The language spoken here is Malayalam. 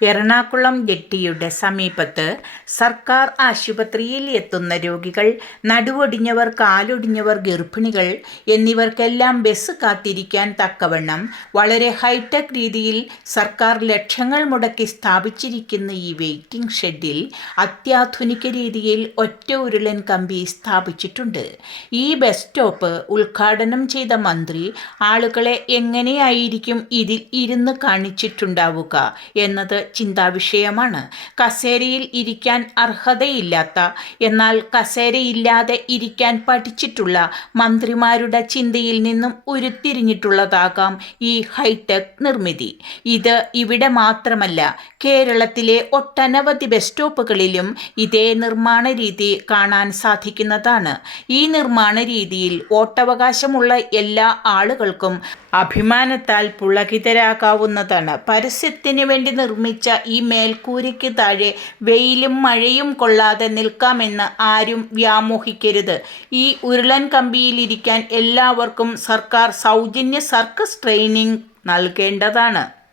എറണാകുളം ജെട്ടിയുടെ സമീപത്ത് സർക്കാർ ആശുപത്രിയിൽ എത്തുന്ന രോഗികൾ നടുവൊടിഞ്ഞവർ കാലൊടിഞ്ഞവർ ഗർഭിണികൾ എന്നിവർക്കെല്ലാം ബസ് കാത്തിരിക്കാൻ തക്കവണ്ണം വളരെ ഹൈടെക് രീതിയിൽ സർക്കാർ ലക്ഷങ്ങൾ മുടക്കി സ്ഥാപിച്ചിരിക്കുന്ന ഈ വെയിറ്റിംഗ് ഷെഡിൽ അത്യാധുനിക രീതിയിൽ ഒറ്റ ഉരുളൻ കമ്പി സ്ഥാപിച്ചിട്ടുണ്ട്. ഈ ബസ് സ്റ്റോപ്പ് ഉദ്ഘാടനം ചെയ്ത മന്ത്രി ആളുകളെ എങ്ങനെയായിരിക്കും ഇതിൽ ഇരുന്ന് കാണിച്ചിട്ടുണ്ടാവുക? എന്നത് ചിന്താവിഷയമാണ്. കസേരയിൽ ഇരിക്കാൻ അർഹതയില്ലാത്ത എന്നാൽ കസേരയില്ലാതെ ഇരിക്കാൻ പഠിച്ചിട്ടുള്ള മന്ത്രിമാരുടെ ചിന്തയിൽ നിന്നും ഉരുത്തിരിഞ്ഞിട്ടുള്ളതാകാം ഈ ഹൈടെക് നിർമ്മിതി. ഇത് ഇവിടെ മാത്രമല്ല കേരളത്തിലെ ഒട്ടനവധി ബസ് സ്റ്റോപ്പുകളിലും ഇതേ നിർമ്മാണ രീതി കാണാൻ സാധിക്കുന്നതാണ്. ഈ നിർമ്മാണ രീതിയിൽ വോട്ടവകാശമുള്ള എല്ലാ ആളുകൾക്കും അഭിമാനത്താൽ പുളകിതരാകാവുന്നതാണ്. പരസ്യത്തിന് വേണ്ടി നിർമ്മിച്ച ഈ മേൽക്കൂരയ്ക്ക് താഴെ വെയിലും മഴയും കൊള്ളാതെ നിൽക്കാമെന്ന് ആരും വ്യാമോഹിക്കരുത്. ഈ ഉരുളൻ കമ്പിയിലിരിക്കാൻ എല്ലാവർക്കും സർക്കാർ സൗജന്യ സർക്കസ് ട്രെയിനിങ് നൽകേണ്ടതാണ്.